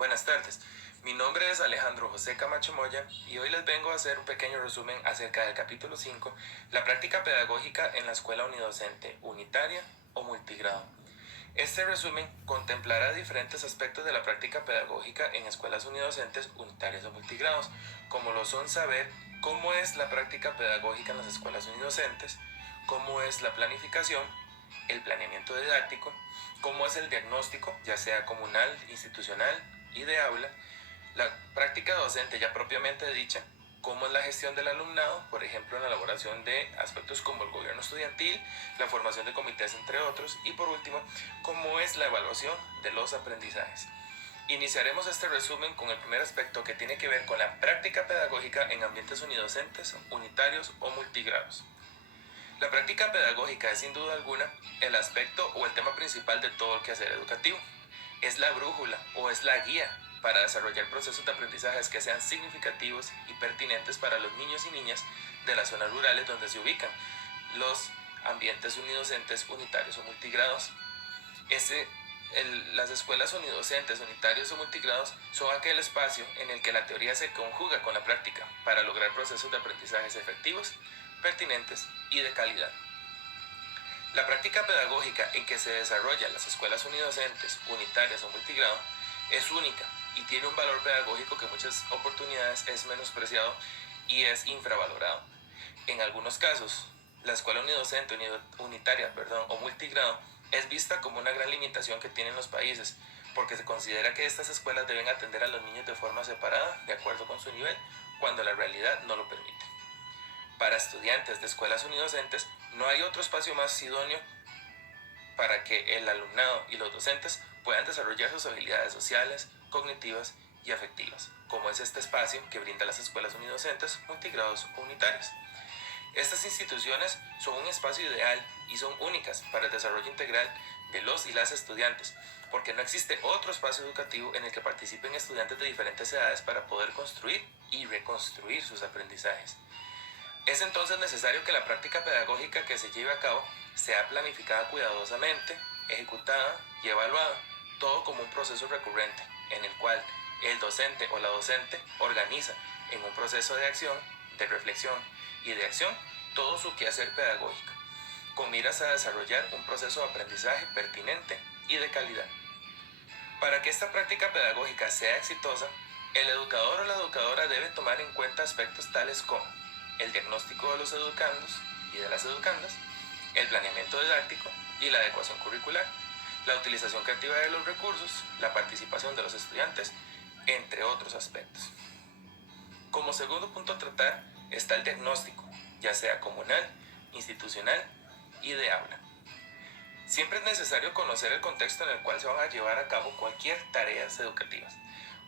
Buenas tardes, mi nombre es Alejandro José Camacho Moya y hoy les vengo a hacer un pequeño resumen acerca del capítulo 5, la práctica pedagógica en la escuela unidocente, unitaria o multigrado. Este resumen contemplará diferentes aspectos de la práctica pedagógica en escuelas unidocentes, unitarias o multigrados, como lo son saber cómo es la práctica pedagógica en las escuelas unidocentes, cómo es la planificación, el planeamiento didáctico, cómo es el diagnóstico, ya sea comunal, institucional y de aula, la práctica docente ya propiamente dicha, cómo es la gestión del alumnado, por ejemplo en la elaboración de aspectos como el gobierno estudiantil, la formación de comités entre otros, y por último, cómo es la evaluación de los aprendizajes. Iniciaremos este resumen con el primer aspecto que tiene que ver con la práctica pedagógica en ambientes unidocentes, unitarios o multigrados. La práctica pedagógica es sin duda alguna el aspecto o el tema principal de todo el quehacer educativo. Es la brújula o es la guía para desarrollar procesos de aprendizajes que sean significativos y pertinentes para los niños y niñas de las zonas rurales donde se ubican los ambientes unidocentes, unitarios o multigrados. Las escuelas unidocentes, unitarios o multigrados son aquel espacio en el que la teoría se conjuga con la práctica para lograr procesos de aprendizajes efectivos, pertinentes y de calidad. La práctica pedagógica en que se desarrollan las escuelas unidocentes, unitarias o multigrado es única y tiene un valor pedagógico que en muchas oportunidades es menospreciado y es infravalorado. En algunos casos, la escuela unidocente, unitaria o multigrado es vista como una gran limitación que tienen los países, porque se considera que estas escuelas deben atender a los niños de forma separada, de acuerdo con su nivel, cuando la realidad no lo permite. Para estudiantes de escuelas unidocentes, no hay otro espacio más idóneo para que el alumnado y los docentes puedan desarrollar sus habilidades sociales, cognitivas y afectivas, como es este espacio que brinda las escuelas unidocentes, multigrados o unitarias. Estas instituciones son un espacio ideal y son únicas para el desarrollo integral de los y las estudiantes, porque no existe otro espacio educativo en el que participen estudiantes de diferentes edades para poder construir y reconstruir sus aprendizajes. Es entonces necesario que la práctica pedagógica que se lleve a cabo sea planificada cuidadosamente, ejecutada y evaluada, todo como un proceso recurrente, en el cual el docente o la docente organiza en un proceso de acción, de reflexión y de acción todo su quehacer pedagógico, con miras a desarrollar un proceso de aprendizaje pertinente y de calidad. Para que esta práctica pedagógica sea exitosa, el educador o la educadora debe tomar en cuenta aspectos tales como el diagnóstico de los educandos y de las educandas, el planeamiento didáctico y la adecuación curricular, la utilización creativa de los recursos, la participación de los estudiantes, entre otros aspectos. Como segundo punto a tratar está el diagnóstico, ya sea comunal, institucional y de aula. Siempre es necesario conocer el contexto en el cual se van a llevar a cabo cualquier tareas educativas.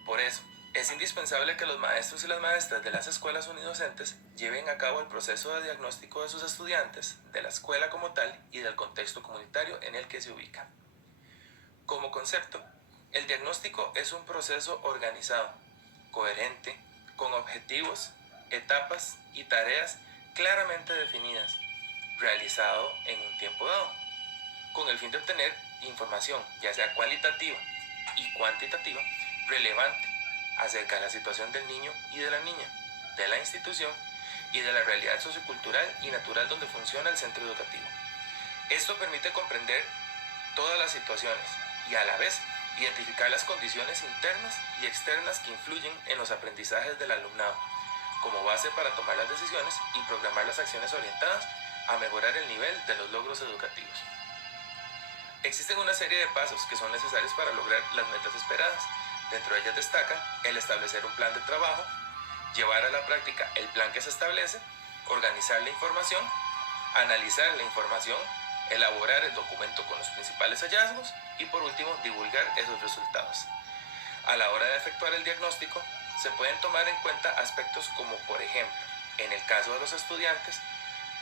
Por eso, es indispensable que los maestros y las maestras de las escuelas unidocentes lleven a cabo el proceso de diagnóstico de sus estudiantes, de la escuela como tal y del contexto comunitario en el que se ubica. Como concepto, el diagnóstico es un proceso organizado, coherente, con objetivos, etapas y tareas claramente definidas, realizado en un tiempo dado, con el fin de obtener información, ya sea cualitativa y cuantitativa, relevante acerca de la situación del niño y de la niña, de la institución y de la realidad sociocultural y natural donde funciona el centro educativo. Esto permite comprender todas las situaciones y a la vez identificar las condiciones internas y externas que influyen en los aprendizajes del alumnado, como base para tomar las decisiones y programar las acciones orientadas a mejorar el nivel de los logros educativos. Existen una serie de pasos que son necesarios para lograr las metas esperadas. Dentro de ellas destacan el establecer un plan de trabajo, llevar a la práctica el plan que se establece, organizar la información, analizar la información, elaborar el documento con los principales hallazgos y por último divulgar esos resultados. A la hora de efectuar el diagnóstico, se pueden tomar en cuenta aspectos como por ejemplo, en el caso de los estudiantes,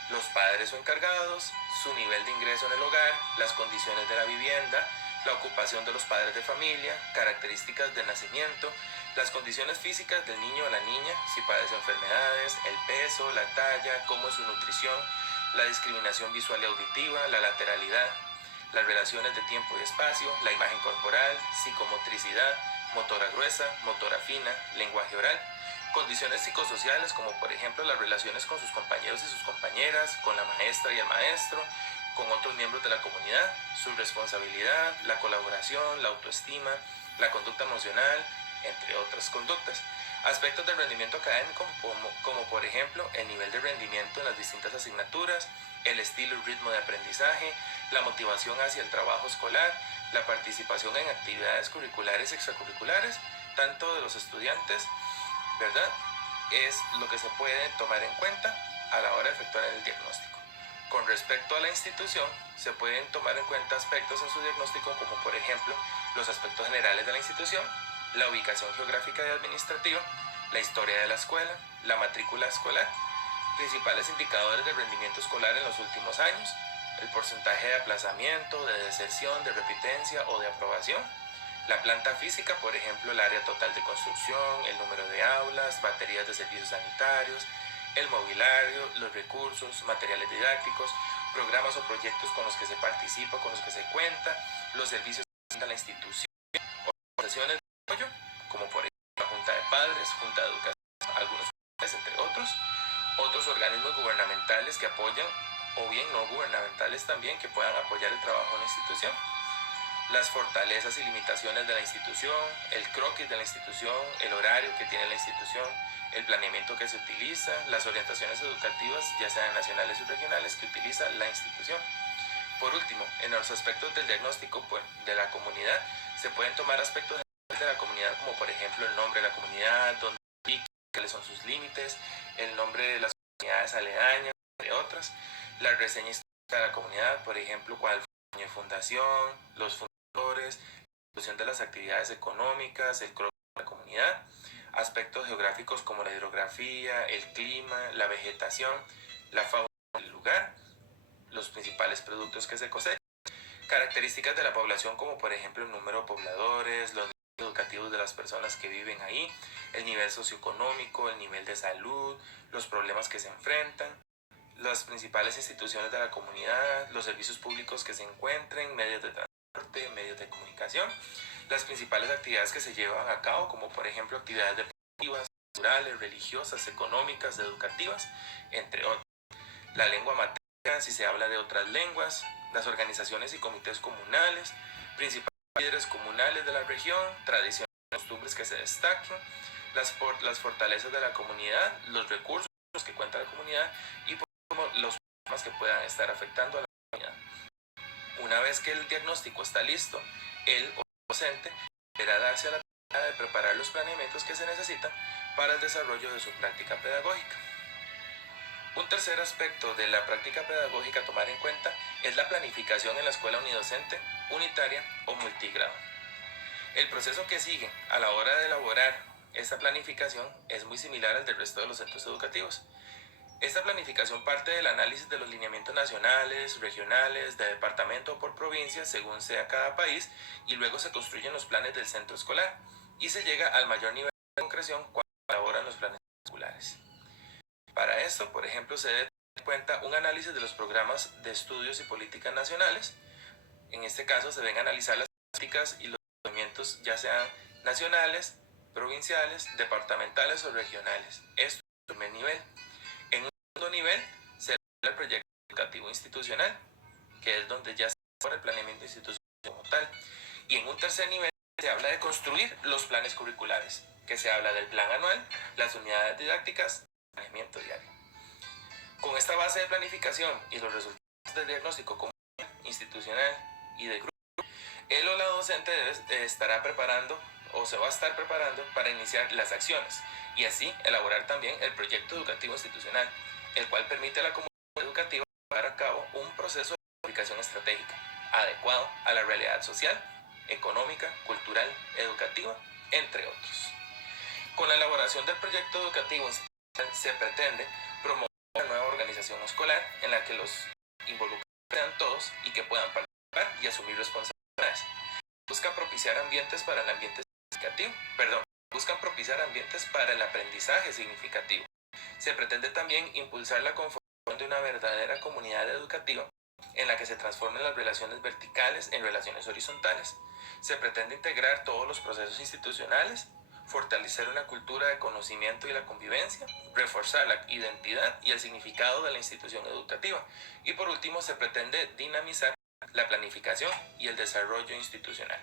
los padres o encargados, su nivel de ingreso en el hogar, las condiciones de la vivienda, la ocupación de los padres de familia, características de nacimiento, las condiciones físicas del niño o la niña, si padece enfermedades, el peso, la talla, cómo es su nutrición, la discriminación visual y auditiva, la lateralidad, las relaciones de tiempo y espacio, la imagen corporal, psicomotricidad, motora gruesa, motora fina, lenguaje oral, condiciones psicosociales como por ejemplo las relaciones con sus compañeros y sus compañeras, con la maestra y el maestro, con otros miembros de la comunidad, su responsabilidad, la colaboración, la autoestima, la conducta emocional, entre otras conductas. Aspectos del rendimiento académico como por ejemplo el nivel de rendimiento en las distintas asignaturas, el estilo y ritmo de aprendizaje, la motivación hacia el trabajo escolar, la participación en actividades curriculares y extracurriculares, tanto de los estudiantes, ¿verdad? Es lo que se puede tomar en cuenta a la hora de efectuar el diagnóstico. Con respecto a la institución, se pueden tomar en cuenta aspectos en su diagnóstico como por ejemplo los aspectos generales de la institución, la ubicación geográfica y administrativa, la historia de la escuela, la matrícula escolar, principales indicadores de rendimiento escolar en los últimos años, el porcentaje de aplazamiento, de deserción, de repitencia o de aprobación, la planta física, por ejemplo, el área total de construcción, el número de aulas, baterías de servicios sanitarios, el mobiliario, los recursos, materiales didácticos, programas o proyectos con los que se participa, con los que se cuenta, los servicios de la institución, organizaciones de apoyo, como por ejemplo la Junta de Padres, Junta de Educación, algunos entre otros organismos gubernamentales que apoyan o bien no gubernamentales también que puedan apoyar el trabajo en la institución, las fortalezas y limitaciones de la institución, el croquis de la institución, el horario que tiene la institución, el planeamiento que se utiliza, las orientaciones educativas, ya sean nacionales y regionales, que utiliza la institución. Por último, en los aspectos del diagnóstico de la comunidad, se pueden tomar aspectos de la comunidad como por ejemplo el nombre de la comunidad, dónde cuáles son sus límites, el nombre de las comunidades aledañas, entre otras, la reseña histórica de la comunidad, por ejemplo, cuál fue la fundación, los fundadores, la evolución de las actividades económicas, el croquis de la comunidad, aspectos geográficos como la hidrografía, el clima, la vegetación, la fauna del lugar, los principales productos que se cosechan, características de la población como por ejemplo el número de pobladores, los niveles educativos de las personas que viven ahí, el nivel socioeconómico, el nivel de salud, los problemas que se enfrentan, las principales instituciones de la comunidad, los servicios públicos que se encuentren, medios de transporte, medios de comunicación, las principales actividades que se llevan a cabo como por ejemplo actividades deportivas, culturales, religiosas, económicas, educativas, entre otras. La lengua materna, si se habla de otras lenguas, las organizaciones y comités comunales, principales líderes comunales de la región, tradiciones y costumbres que se destaquen, las fortalezas de la comunidad, los recursos que cuenta la comunidad y por último los problemas que puedan estar afectando a la comunidad. Una vez que el diagnóstico está listo, el docente deberá darse a la tarea de preparar los planeamientos que se necesitan para el desarrollo de su práctica pedagógica. Un tercer aspecto de la práctica pedagógica a tomar en cuenta es la planificación en la escuela unidocente, unitaria o multigrado. El proceso que sigue a la hora de elaborar esta planificación es muy similar al del resto de los centros educativos. Esta planificación parte del análisis de los lineamientos nacionales, regionales, de departamento o por provincia, según sea cada país, y luego se construyen los planes del centro escolar y se llega al mayor nivel de concreción cuando se elaboran los planes escolares. Para esto, por ejemplo, se debe tener en cuenta un análisis de los programas de estudios y políticas nacionales. En este caso se deben analizar las políticas y los movimientos ya sean nacionales, provinciales, departamentales o regionales. Esto es el primer nivel. En un segundo nivel se elabora el proyecto educativo institucional, que es donde ya se elabora el planeamiento institucional como tal. Y en un tercer nivel se habla de construir los planes curriculares, que se habla del plan anual, las unidades didácticas, planeamiento diario. Con esta base de planificación y los resultados del diagnóstico común, institucional y de grupo, él o la docente estará preparando o se va a estar preparando para iniciar las acciones y así elaborar también el proyecto educativo institucional, el cual permite a la comunidad educativa llevar a cabo un proceso de planificación estratégica adecuado a la realidad social, económica, cultural, educativa, entre otros. Con la elaboración del proyecto educativo institucional se pretende promover una nueva organización escolar en la que los involucrados sean todos y que puedan participar y asumir responsabilidades. Buscan propiciar ambientes para el aprendizaje significativo. Se pretende también impulsar la conformación de una verdadera comunidad educativa en la que se transformen las relaciones verticales en relaciones horizontales. Se pretende integrar todos los procesos institucionales, fortalecer una cultura de conocimiento y la convivencia, reforzar la identidad y el significado de la institución educativa y por último se pretende dinamizar la planificación y el desarrollo institucional.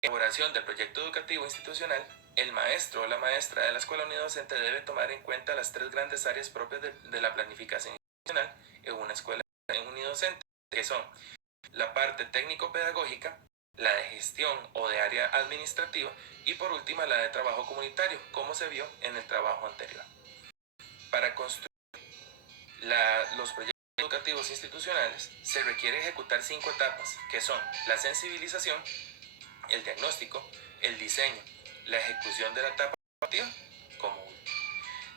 En la elaboración del proyecto educativo institucional, el maestro o la maestra de la escuela unidocente debe tomar en cuenta las tres grandes áreas propias de la planificación institucional en una escuela unidocente, que son la parte técnico-pedagógica, la de gestión o de área administrativa y por último la de trabajo comunitario, como se vio en el trabajo anterior. Para construir los proyectos educativos institucionales se requiere ejecutar 5 etapas, que son la sensibilización, el diagnóstico, el diseño, la ejecución de la etapa educativa como última.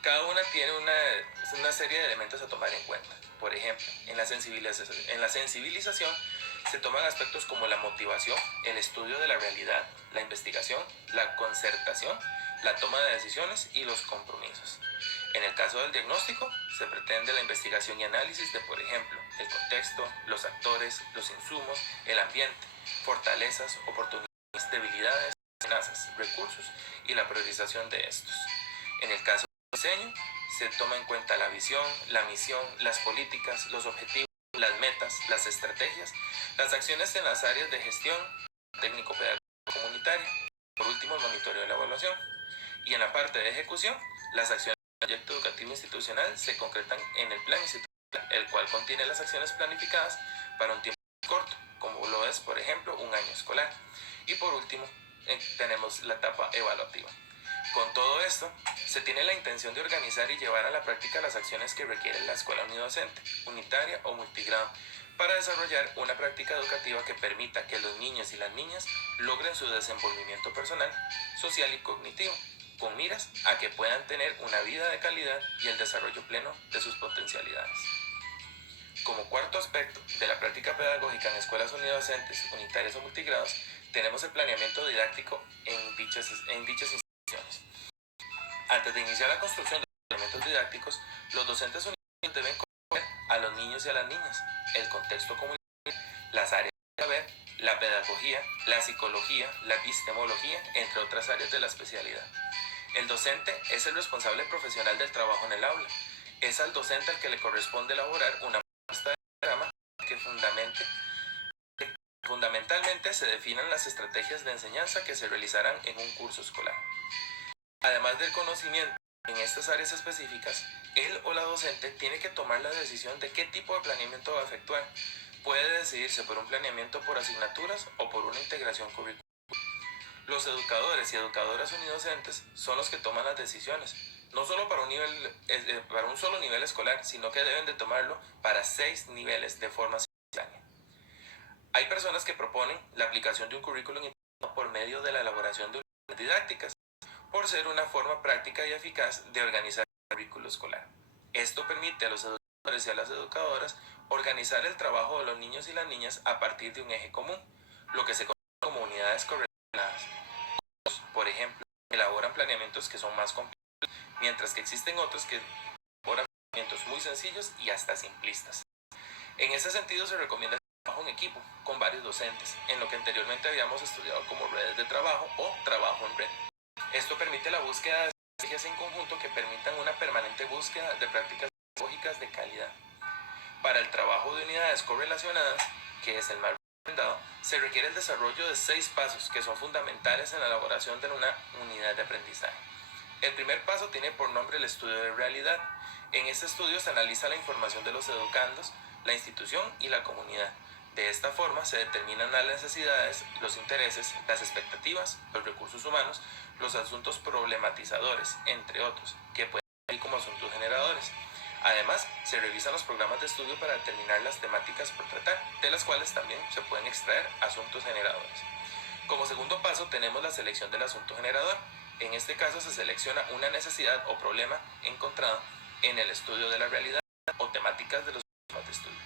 Cada una tiene una serie de elementos a tomar en cuenta. Por ejemplo, en la sensibilización se toman aspectos como la motivación, el estudio de la realidad, la investigación, la concertación, la toma de decisiones y los compromisos. En el caso del diagnóstico, se pretende la investigación y análisis de, por ejemplo, el contexto, los actores, los insumos, el ambiente, fortalezas, oportunidades, debilidades, amenazas, recursos y la priorización de estos. En el caso del diseño, se toma en cuenta la visión, la misión, las políticas, los objetivos, las metas, las estrategias, las acciones en las áreas de gestión, técnico-pedagógica comunitaria, por último el monitoreo y la evaluación. Y en la parte de ejecución, las acciones del proyecto educativo institucional se concretan en el plan institucional, el cual contiene las acciones planificadas para un tiempo corto, como lo es, por ejemplo, un año escolar. Y por último, tenemos la etapa evaluativa. Con todo esto, se tiene la intención de organizar y llevar a la práctica las acciones que requiere la escuela unidocente, unitaria o multigrado, para desarrollar una práctica educativa que permita que los niños y las niñas logren su desenvolvimiento personal, social y cognitivo, con miras a que puedan tener una vida de calidad y el desarrollo pleno de sus potencialidades. Como cuarto aspecto de la práctica pedagógica en escuelas unidocentes, unitarias o multigrados, tenemos el planeamiento didáctico en dichas instituciones. Antes de iniciar la construcción de los elementos didácticos, los docentes unitarios deben conocer a los niños y a las niñas, el contexto comunitario, las áreas de saber, la pedagogía, la psicología, la epistemología, entre otras áreas de la especialidad. El docente es el responsable profesional del trabajo en el aula. Es al docente al que le corresponde elaborar una propuesta de programa que fundamentalmente se definan las estrategias de enseñanza que se realizarán en un curso escolar. Además del conocimiento en estas áreas específicas, él o la docente tiene que tomar la decisión de qué tipo de planeamiento va a efectuar. Puede decidirse por un planeamiento por asignaturas o por una integración curricular. Los educadores y educadoras unidocentes son los que toman las decisiones, no solo para un solo nivel escolar, sino que deben de tomarlo para 6 niveles de forma simultánea. Hay personas que proponen la aplicación de un currículum integrado por medio de la elaboración de unidades didácticas, por ser una forma práctica y eficaz de organizar el currículo escolar. Esto permite a los educadores y a las educadoras organizar el trabajo de los niños y las niñas a partir de un eje común, lo que se conoce como unidades correlacionadas. Por ejemplo, elaboran planeamientos que son más complejos, mientras que existen otros que elaboran planeamientos muy sencillos y hasta simplistas. En ese sentido se recomienda el trabajo en equipo con varios docentes, en lo que anteriormente habíamos estudiado como redes de trabajo o trabajo en red. Esto permite la búsqueda de estrategias en conjunto que permitan una permanente búsqueda de prácticas pedagógicas de calidad. Para el trabajo de unidades correlacionadas, que es el más recomendado, se requiere el desarrollo de 6 pasos que son fundamentales en la elaboración de una unidad de aprendizaje. El primer paso tiene por nombre el estudio de realidad. En este estudio se analiza la información de los educandos, la institución y la comunidad. De esta forma se determinan las necesidades, los intereses, las expectativas, los recursos humanos, los asuntos problematizadores, entre otros, que pueden ser como asuntos generadores. Además, se revisan los programas de estudio para determinar las temáticas por tratar, de las cuales también se pueden extraer asuntos generadores. Como segundo paso tenemos la selección del asunto generador. En este caso se selecciona una necesidad o problema encontrado en el estudio de la realidad o temáticas de los programas de estudio.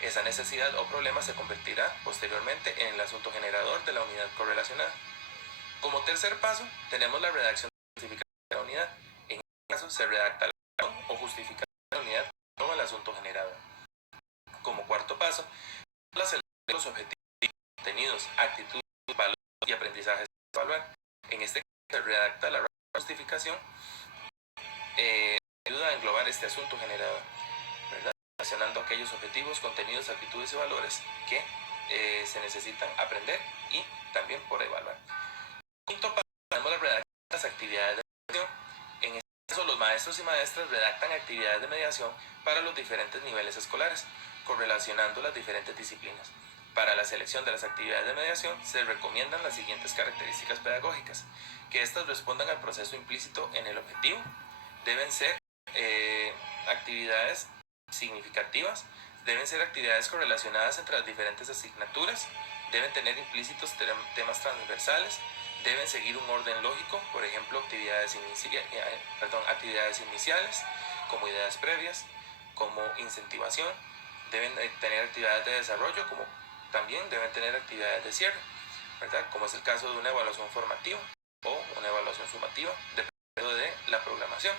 Esa necesidad o problema se convertirá posteriormente en el asunto generador de la unidad correlacionada. Como tercer paso tenemos la redacción de la justificación de la unidad. En este caso se redacta la razón o justificación de la unidad como el asunto generador. Como cuarto paso, la selección de los objetivos, contenidos, actitudes, valores y aprendizajes a evaluar. En este caso, se redacta la justificación, ayuda a englobar este asunto generado, ¿verdad? Relacionando aquellos objetivos, contenidos, actitudes y valores que se necesitan aprender y también por evaluar. Quinto paso, tenemos la redacción de las actividades de mediación. En este caso, los maestros y maestras redactan actividades de mediación para los diferentes niveles escolares, correlacionando las diferentes disciplinas. Para la selección de las actividades de mediación se recomiendan las siguientes características pedagógicas: que éstas respondan al proceso implícito en el objetivo, deben ser actividades significativas, deben ser actividades correlacionadas entre las diferentes asignaturas, deben tener implícitos temas transversales, deben seguir un orden lógico, por ejemplo, actividades iniciales, como ideas previas, como incentivación, deben tener actividades de desarrollo, como también deben tener actividades de cierre, ¿verdad? Como es el caso de una evaluación formativa o una evaluación sumativa, dependiendo de la programación.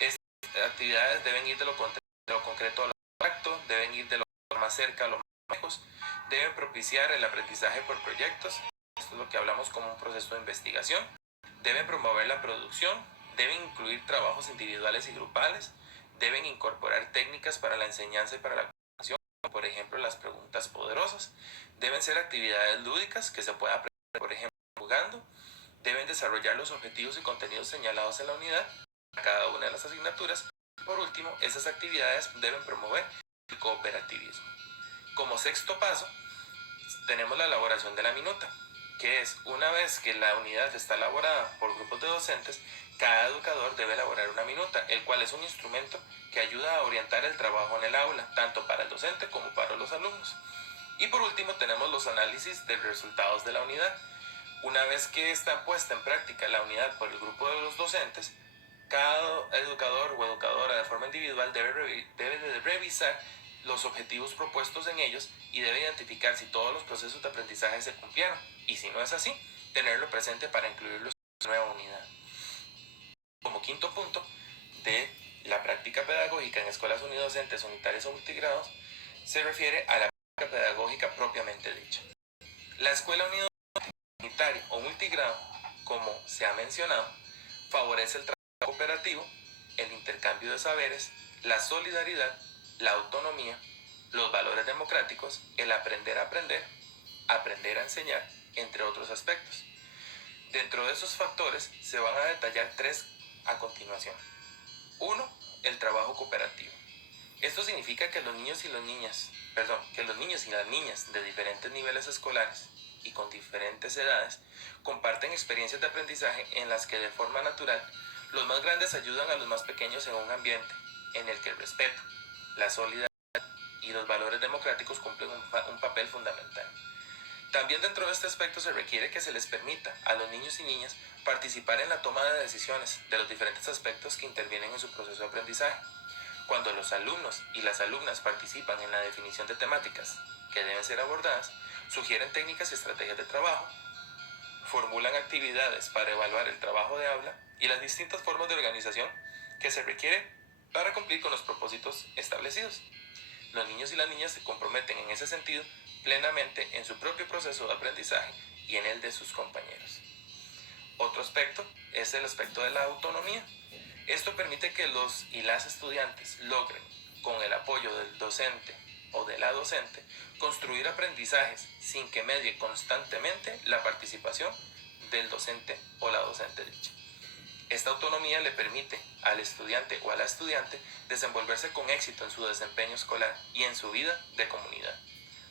Estas actividades deben ir de lo concreto a lo abstracto, deben ir de lo más cerca a lo más lejos, deben propiciar el aprendizaje por proyectos, esto es lo que hablamos como un proceso de investigación, deben promover la producción, deben incluir trabajos individuales y grupales, deben incorporar técnicas para la enseñanza y para la comunicación, por ejemplo las preguntas poderosas, deben ser actividades lúdicas que se pueda aprender, por ejemplo, jugando, deben desarrollar los objetivos y contenidos señalados en la unidad para cada una de las asignaturas. Por último, esas actividades deben promover el cooperativismo. Como sexto paso, tenemos la elaboración de la minuta, que es, una vez que la unidad está elaborada por grupos de docentes, cada educador debe elaborar una minuta, el cual es un instrumento que ayuda a orientar el trabajo en el aula, tanto para el docente como para los alumnos. Y por último tenemos los análisis de resultados de la unidad. Una vez que está puesta en práctica la unidad por el grupo de los docentes, cada educador o educadora de forma individual debe revisar los objetivos propuestos en ellos y debe identificar si todos los procesos de aprendizaje se cumplieron, y si no es así, tenerlo presente para incluirlo en una nueva unidad. Como quinto punto de la práctica pedagógica en escuelas unidocentes, unitarias o multigrados, se refiere a la práctica pedagógica propiamente dicha. La escuela unitaria o multigrado, como se ha mencionado, favorece el trabajo cooperativo, el intercambio de saberes, la solidaridad, la autonomía, los valores democráticos, el aprender a aprender, aprender a enseñar, entre otros aspectos. Dentro de esos factores se van a detallar tres a continuación. 1. El trabajo cooperativo. Esto significa que los niños y las niñas de diferentes niveles escolares y con diferentes edades comparten experiencias de aprendizaje en las que de forma natural los más grandes ayudan a los más pequeños en un ambiente en el que el respeto, la solidaridad y los valores democráticos cumplen un papel fundamental. También dentro de este aspecto se requiere que se les permita a los niños y niñas participar en la toma de decisiones de los diferentes aspectos que intervienen en su proceso de aprendizaje. Cuando los alumnos y las alumnas participan en la definición de temáticas que deben ser abordadas, sugieren técnicas y estrategias de trabajo, formulan actividades para evaluar el trabajo de aula y las distintas formas de organización que se requieren para cumplir con los propósitos establecidos. Los niños y las niñas se comprometen en ese sentido plenamente en su propio proceso de aprendizaje y en el de sus compañeros. Otro aspecto es el aspecto de la autonomía. Esto permite que los y las estudiantes logren, con el apoyo del docente o de la docente, construir aprendizajes sin que medie constantemente la participación del docente o la docente dicha. Esta autonomía le permite al estudiante o a la estudiante desenvolverse con éxito en su desempeño escolar y en su vida de comunidad.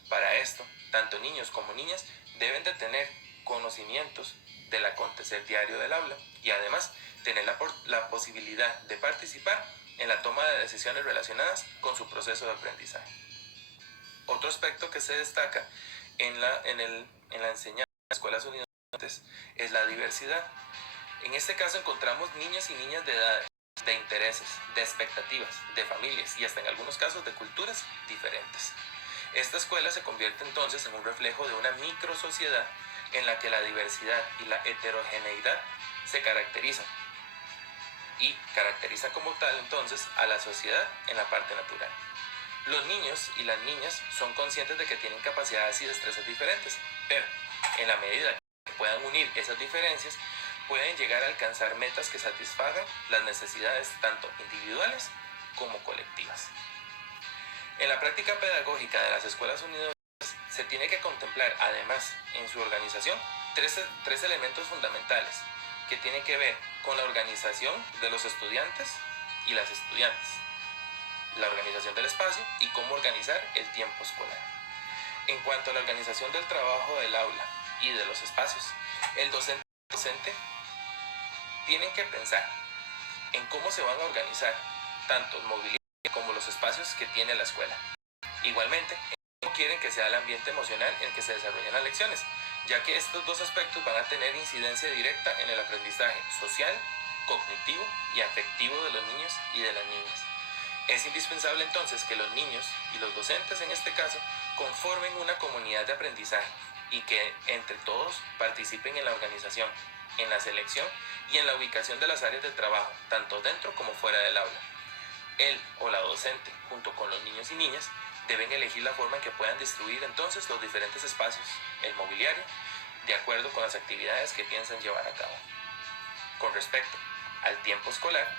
Para esto, tanto niños como niñas deben de tener conocimientos del acontecer diario del aula y además tener la posibilidad de participar en la toma de decisiones relacionadas con su proceso de aprendizaje. Otro aspecto que se destaca en la enseñanza de escuelas unidocentes es la diversidad. En este caso encontramos niños y niñas de edades, de intereses, de expectativas, de familias y hasta en algunos casos de culturas diferentes. Esta escuela se convierte entonces en un reflejo de una microsociedad en la que la diversidad y la heterogeneidad se caracterizan y caracteriza como tal entonces a la sociedad en la parte natural. Los niños y las niñas son conscientes de que tienen capacidades y destrezas diferentes, pero en la medida que puedan unir esas diferencias, pueden llegar a alcanzar metas que satisfagan las necesidades tanto individuales como colectivas. En la práctica pedagógica de las escuelas unidas se tiene que contemplar, además, en su organización, tres elementos fundamentales que tienen que ver con la organización de los estudiantes y las estudiantes, la organización del espacio y cómo organizar el tiempo escolar. En cuanto a la organización del trabajo del aula y de los espacios, el docente tienen que pensar en cómo se van a organizar tanto el mobiliario como los espacios que tiene la escuela. Igualmente, cómo quieren que sea el ambiente emocional en el que se desarrollen las lecciones, ya que estos dos aspectos van a tener incidencia directa en el aprendizaje social, cognitivo y afectivo de los niños y de las niñas. Es indispensable entonces que los niños y los docentes en este caso conformen una comunidad de aprendizaje y que entre todos participen en la organización, en la selección y en la ubicación de las áreas de trabajo, tanto dentro como fuera del aula. Él o la docente, junto con los niños y niñas, deben elegir la forma en que puedan distribuir entonces los diferentes espacios, el mobiliario, de acuerdo con las actividades que piensan llevar a cabo. Con respecto al tiempo escolar,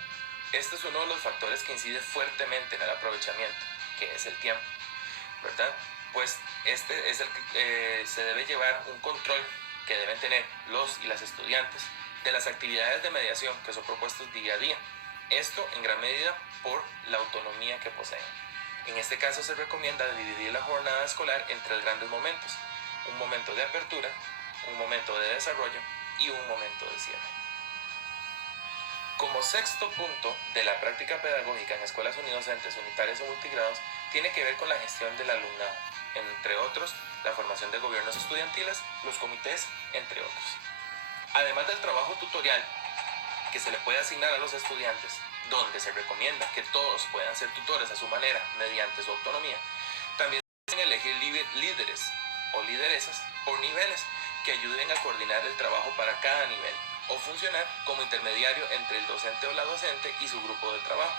este es uno de los factores que incide fuertemente en el aprovechamiento, que es el tiempo, ¿verdad? Pues este es el que se debe llevar un control que deben tener los y las estudiantes de las actividades de mediación que son propuestos día a día. Esto en gran medida por la autonomía que poseen. En este caso se recomienda dividir la jornada escolar en tres grandes momentos: un momento de apertura, un momento de desarrollo y un momento de cierre. Como sexto punto de la práctica pedagógica en escuelas unidocentes, unitarias o multigrados, tiene que ver con la gestión del alumnado, entre otros, la formación de gobiernos estudiantiles, los comités, entre otros. Además del trabajo tutorial que se le puede asignar a los estudiantes, donde se recomienda que todos puedan ser tutores a su manera mediante su autonomía, también se deben elegir líderes o lideresas por niveles que ayuden a coordinar el trabajo para cada nivel o funcionar como intermediario entre el docente o la docente y su grupo de trabajo.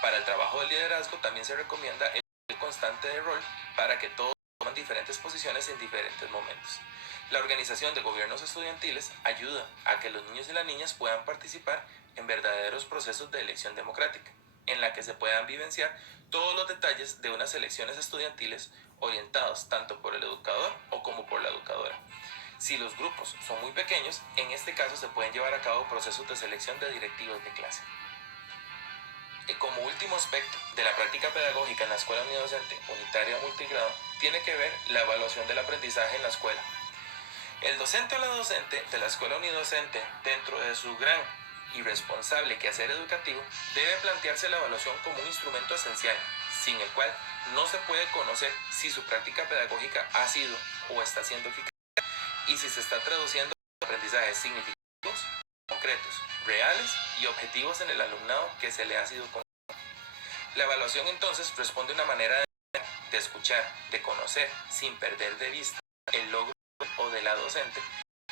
Para el trabajo de liderazgo también se recomienda el constante de rol para que todos tomen diferentes posiciones en diferentes momentos. La organización de gobiernos estudiantiles ayuda a que los niños y las niñas puedan participar en verdaderos procesos de elección democrática, en la que se puedan vivenciar todos los detalles de unas elecciones estudiantiles orientados tanto por el educador o como por la educadora. Si los grupos son muy pequeños, en este caso se pueden llevar a cabo procesos de selección de directivos de clase. Como último aspecto de la práctica pedagógica en la escuela unidocente, unitaria o multigrado, tiene que ver la evaluación del aprendizaje en la escuela. El docente o la docente de la escuela unidocente, dentro de su gran y responsable quehacer educativo, debe plantearse la evaluación como un instrumento esencial, sin el cual no se puede conocer si su práctica pedagógica ha sido o está siendo eficaz y si se está traduciendo aprendizajes significativos, concretos, reales y objetivos en el alumnado que se le ha sido concedido. La evaluación entonces responde a una manera de escuchar, de conocer, sin perder de vista el logro o de la docente,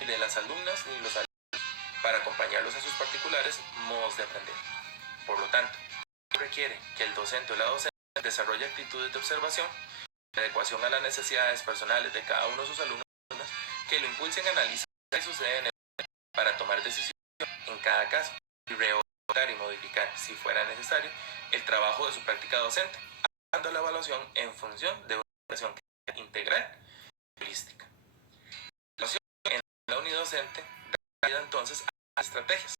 ni de las alumnas ni los alumnos, para acompañarlos a sus particulares modos de aprender. Por lo tanto, requiere que el docente o la docente desarrolle actitudes de observación, de adecuación a las necesidades personales de cada uno de sus alumnos, que lo impulsen a analizar qué sucede en el para tomar decisiones en cada caso y reorientar y modificar, si fuera necesario, el trabajo de su práctica docente, dando la evaluación en función de una evaluación integral y holística. La evaluación en la unidocente da entonces a estrategias.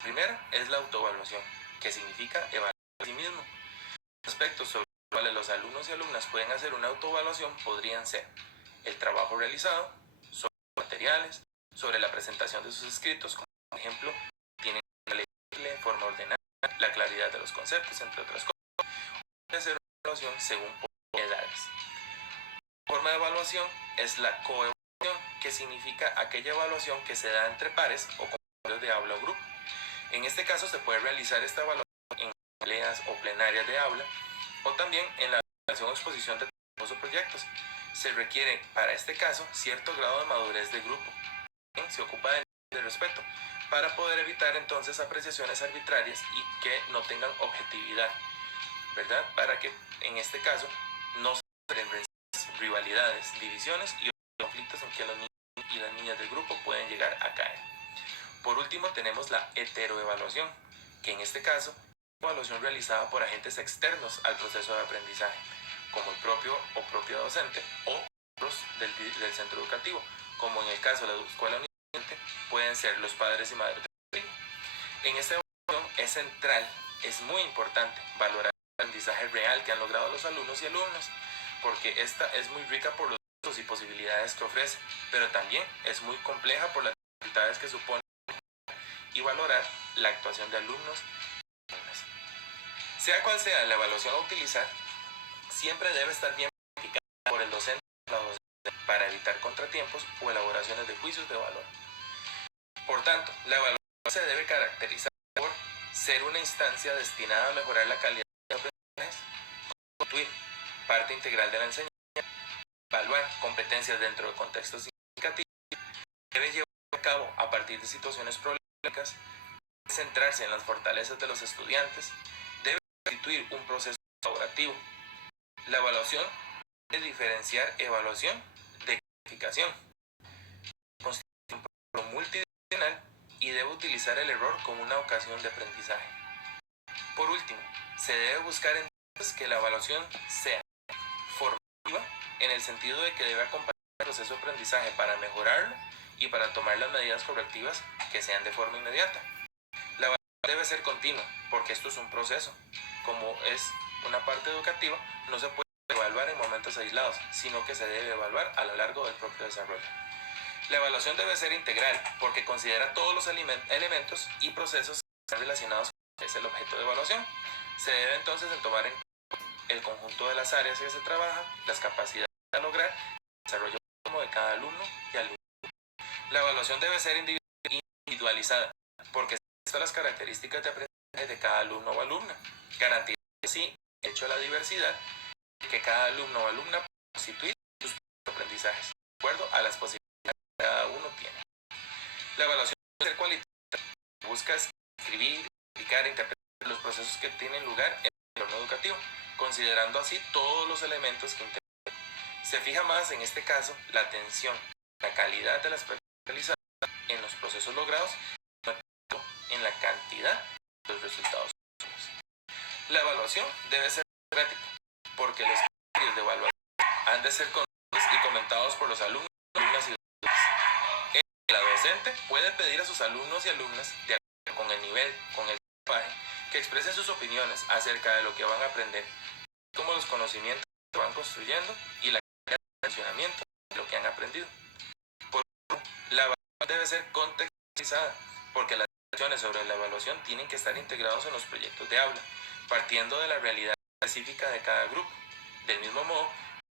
La primera es la autoevaluación, que significa evaluar a sí mismo. Aspectos sobre los cuales los alumnos y alumnas pueden hacer una autoevaluación podrían ser el trabajo realizado, sobre materiales, sobre la presentación de sus escritos, como por ejemplo, tienen que leerle en forma ordenada, la claridad de los conceptos, entre otras cosas. Puede ser una evaluación según edades. La forma de evaluación es la coevaluación, que significa aquella evaluación que se da entre pares o compañeros de aula o grupo. En este caso se puede realizar esta evaluación en asambleas o plenarias de aula, o también en la evaluación o exposición de trabajos o proyectos. Se requiere para este caso cierto grado de madurez de grupo. Se ocupa de respeto para poder evitar entonces apreciaciones arbitrarias y que no tengan objetividad. ¿verdad? Para que en este caso no se generen rivalidades, divisiones y conflictos en que los niños y las niñas del grupo pueden llegar a caer. Por último tenemos la heteroevaluación, que en este caso es una evaluación realizada por agentes externos al proceso de aprendizaje, como el propio o propia docente o otros del centro educativo, como en el caso de la escuela universitaria pueden ser los padres y madres del niño. En esta evaluación es central, es muy importante valorar el aprendizaje real que han logrado los alumnos y alumnas, porque esta es muy rica por los usos y posibilidades que ofrece, pero también es muy compleja por las dificultades que supone y valorar la actuación de alumnos y alumnas. Sea cual sea la evaluación a utilizar, siempre debe estar bien planificada por el docente o la docente para evitar contratiempos o elaboraciones de juicios de valor. Por tanto, la evaluación se debe caracterizar por ser una instancia destinada a mejorar la calidad de los aprendizajes, constituir parte integral de la enseñanza, evaluar competencias dentro de contextos significativos, debe llevar a cabo a partir de situaciones problemáticas, centrarse en las fortalezas de los estudiantes, debe constituir un proceso colaborativo. La evaluación debe diferenciar evaluación de calificación, constituye un proceso multidimensional y debe utilizar el error como una ocasión de aprendizaje. Por último, se debe buscar entonces que la evaluación sea formativa en el sentido de que debe acompañar el proceso de aprendizaje para mejorarlo y para tomar las medidas correctivas que sean de forma inmediata. La evaluación debe ser continua, porque esto es un proceso. Como es una parte educativa, no se puede evaluar en momentos aislados, sino que se debe evaluar a lo largo del propio desarrollo. La evaluación debe ser integral, porque considera todos los elementos y procesos que están relacionados con el objeto de evaluación. Se debe entonces tomar en cuenta el conjunto de las áreas que se trabajan, las capacidades a lograr, el desarrollo de cada alumno y alumna. La evaluación debe ser individualizada, porque se las características de aprendizaje de cada alumno o alumna, garantizando así el hecho de la diversidad y que cada alumno o alumna pueda constituir sus propios aprendizajes, de acuerdo a las posibilidades que cada uno tiene. La evaluación debe ser cualitativa, busca escribir, explicar e interpretar los procesos que tienen lugar en el entorno educativo, considerando así todos los elementos que intervienen. Se fija más en este caso la atención, la calidad de las prácticas realizadas en los procesos logrados, en la cantidad de los resultados. La evaluación debe ser democrática, porque los criterios de evaluación han de ser conocidos y comentados por los alumnos, alumnas y docentes. La docente puede pedir a sus alumnos y alumnas, de acuerdo con el nivel, con el lenguaje, que expresen sus opiniones acerca de lo que van a aprender, como los conocimientos que van construyendo y la calidad de funcionamiento de lo que han aprendido. Por último, la evaluación debe ser contextualizada, porque las decisiones sobre la evaluación tienen que estar integrados en los proyectos de aula, partiendo de la realidad específica de cada grupo. Del mismo modo,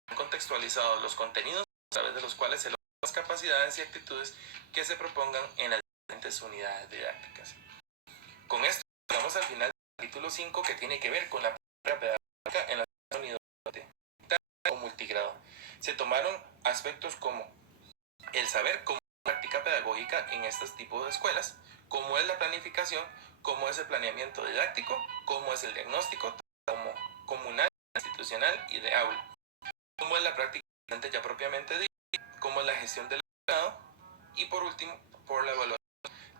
han contextualizado los contenidos a través de los cuales se logran las capacidades y actitudes que se propongan en las diferentes unidades didácticas. Con esto llegamos al final del capítulo 5, que tiene que ver con la práctica pedagógica en la unidad o multigrado. Se tomaron aspectos como el saber cómo es la práctica pedagógica en estos tipos de escuelas, cómo es la planificación, cómo es el planeamiento didáctico, cómo es el diagnóstico como comunal, institucional y de aula, cómo es la práctica ya propiamente dicha, cómo es la gestión del alumnado y por último, por la evaluación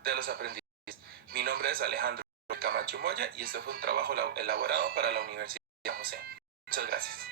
de los aprendizajes. Mi nombre es Alejandro Camacho Moya y este fue un trabajo elaborado para la Universidad de San José. Muchas gracias.